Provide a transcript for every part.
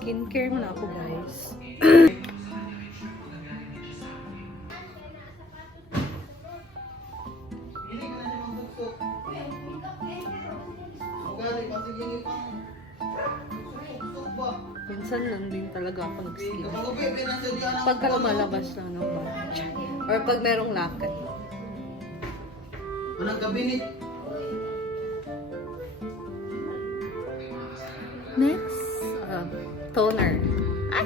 Skincare na ako, guys. Minsan lang din talaga ako nag-skin. Pagka lumalabas lang ng bahay. Or pag merong lakad. Anong kabinet? Next, toner. Ah!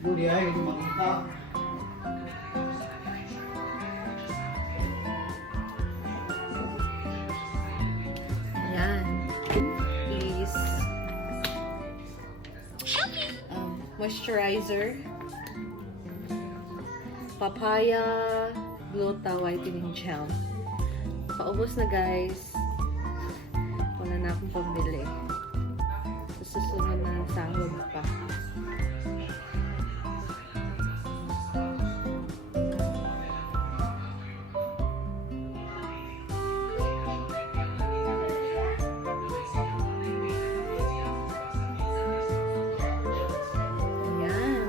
Budi ay, hindi makita. Ayan. Please. Moisturizer. Papaya Gluta Whitening Gel. Paubos na, guys. Wala na akong pambili. Susunod na sahod pa. Ayan.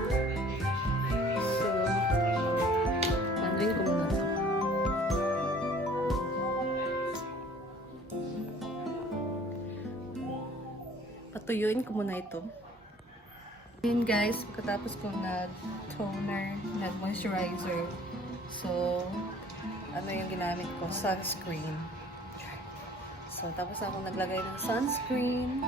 So, panding ko muna to. Patuyuin ko muna ito. Ayan, guys, pagkatapos ko nag-toner, nag-moisturizer. So, ano yung ginamit ko? Sunscreen. So, tapos ako naglagay ng sunscreen.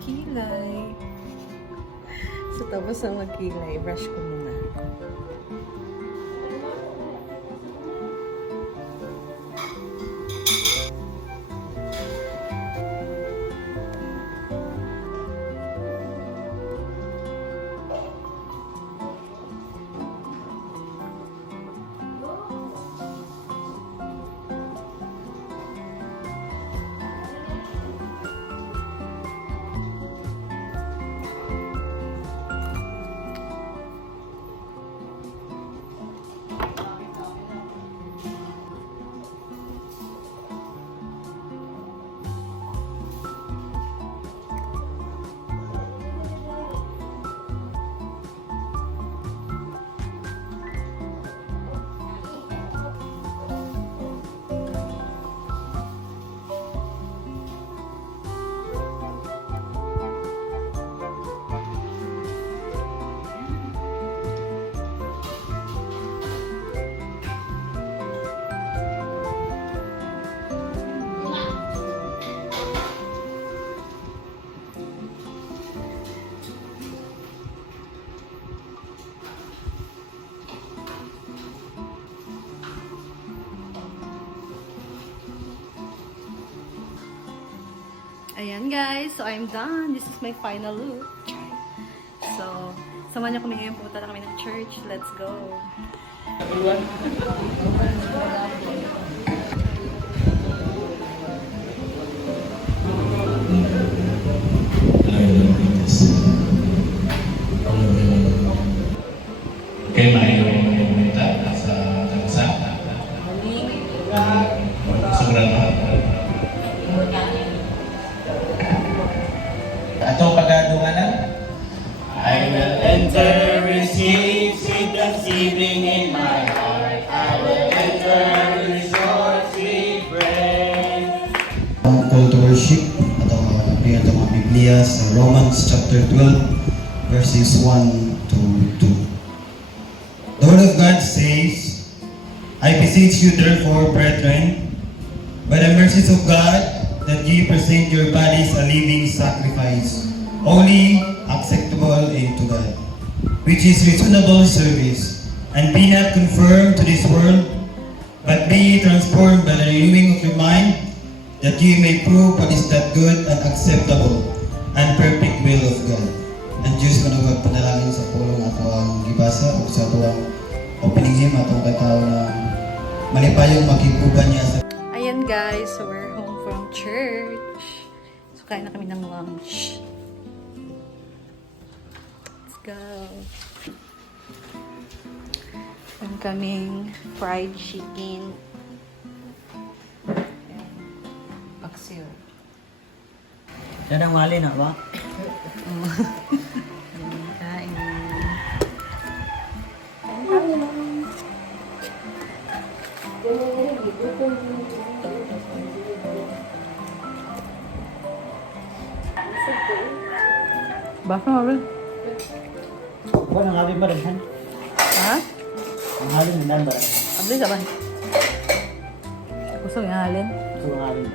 Kilay. So, tapos na magkilay, brush ko muna. Ayan, guys, so I'm done. This is my final look. So, samahan niyo kami ngayon, pupunta na kami ng church. Let's go. Kay Mayo minta sa kansa. Sobrang ato pagdunganan. I will enter, receive, sweet thanksgiving in my heart. I will enter, restore, sweet praise. Call to worship atau ang mga Biblia sa Romans chapter 12 verses 1 to 2. The word of God says, I beseech you therefore, brethren, by the mercies of God, that ye present your bodies a living sacrifice, holy, acceptable unto God, which is reasonable service. And be not conformed to this world, but be ye transformed by the renewing of your mind, that ye may prove what is that good and acceptable and perfect will of God. And Diyos ko nagpanalangin sa pulong ato ang gibasa o sa ato ang opening hymn atong kataw na malipayong makikuban niya sa... Ayan, guys, so we're home from church. So kain na kami ng lunch. Let's go. Meron kaming fried chicken. And paksiw. Yan ang mali na ba? Kain. Baka nga rin. Ba, nangalin ba rin? Ha? Nangalin na ba rin? Abli ka ba? Gusto nga halin? So, nangalin.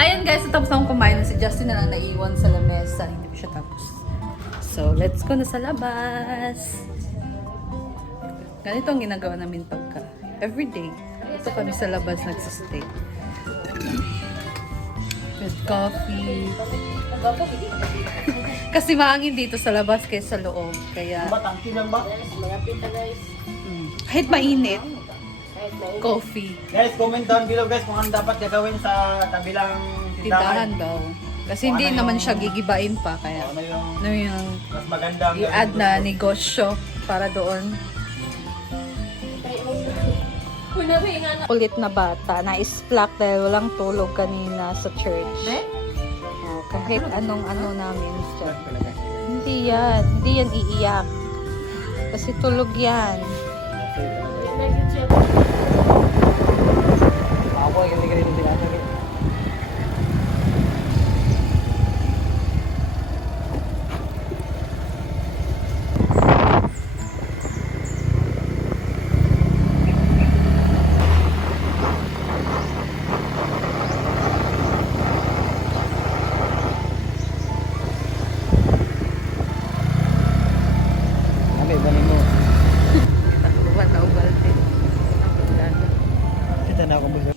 Ayun guys, so tapos na akong kumain. Si Justin na lang naiwan sa lamesa. Hindi pa siya tapos. So, let's go na sa labas. Ganito ang ginagawa namin pagka everyday. Ito kami sa labas nagsistay. With coffee. Kasi maangin dito sa labas kaysa sa loob. Kaya, Ba, tangki lang ba? kahit mainit, coffee. Guys, comment down below guys kung ano dapat gagawin sa tabilang Tindahan tindahan. daw. Kasi hindi naman siya gigibain pa. Kaya, Ano yung ano yung mas maganda ang i-add na negosyo para doon. Kulit na bata, na-splack dahil walang tulog kanina sa church. Oh, kahit anong ano namin siya. Hindi yan iiyak. Kasi tulog yan. Ako, yung ganito tinatawag. Sabi, balik mo. Takbuhan na ubalte. Kita na ako bulo.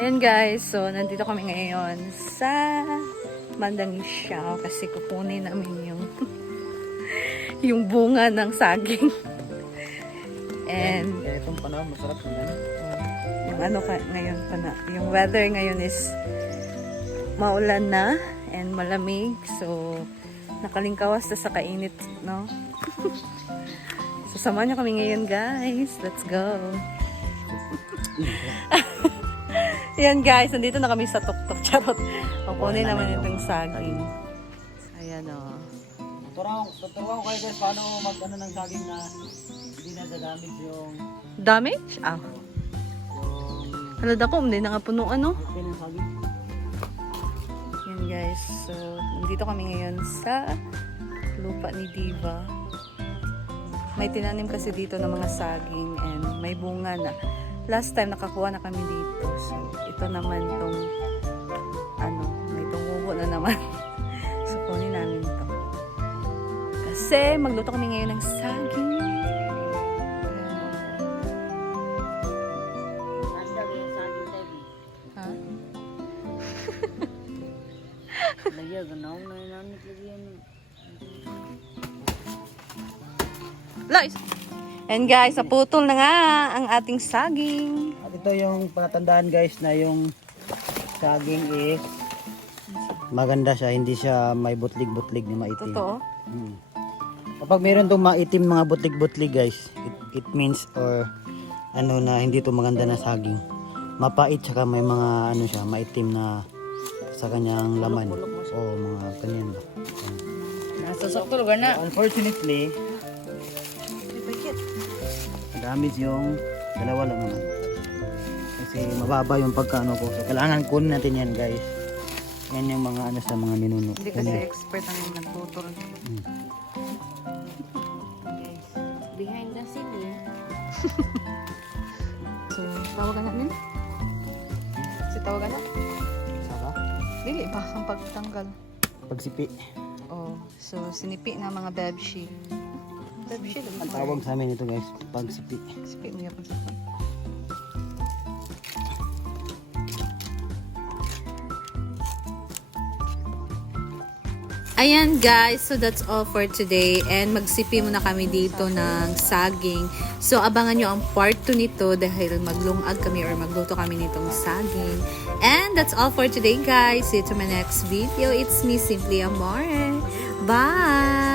Ayan guys, so nandito kami ngayon sa Mandangisya kasi kukunin namin yung yung bunga ng saging. And Kaya itong panahon, masarap yung ano. yung ano ngayon pa na, yung weather ngayon is maulan na and malamig. So nakalingkawas na sa kainit, no? So samahan niyo kami ngayon guys. Let's go. Yan guys, nandito na kami sa tuktok. Charot. Kukunin naman itong saging. Ayan o. Tuturuan ko kayo guys paano mag-ano ng saging na hindi na dadamage yung Damage? Ah. Halad ako, hindi na nga puno ano. okay ng saging. Yan guys, so nandito kami ngayon sa lupa ni Diva. May tinanim kasi dito ng mga saging and may bunga na. Last time nakakuha na kami dito. So ito naman tong ano, may tumubo na naman. So kunin namin to. Kasi magluto kami ngayon ng saging. Ha? Guys. And guys, naputol na nga ang ating saging. At ito yung palatandaan guys na yung saging is maganda siya, hindi siya may butlig-butlig na maitim. Totoo. Kapag meron itong maitim mga butlig-butlig guys, it means or ano na hindi to maganda na saging. Mapait tsaka may mga ano siya, maitim na sa kanyang laman. O mga kanyan ba. Nasa sakto lugar na. Unfortunately, damage yung dalawa lang naman. Kasi mababa yung pagkaano ko. So kailangan kunin natin yan guys. Yan yung mga ano sa mga minuno. Hindi kasi expert ang nagputol. Behind the scene eh. So, tawagan namin. Si tawagan na. Saba? Dili ba ang pagtanggal? Pagsipi. Oh, so sinipi na mga bebshi. Bebshi lang. Ang tawag sa amin ito guys, pagsipi. Sipi mo yung pagsipan. Ayan guys, so that's all for today and magsipi muna kami dito ng saging. So abangan nyo ang part 2 nito dahil maglungag kami or magluto kami nitong saging. And that's all for today guys. See you to my next video. It's me, Simply Amore. Bye!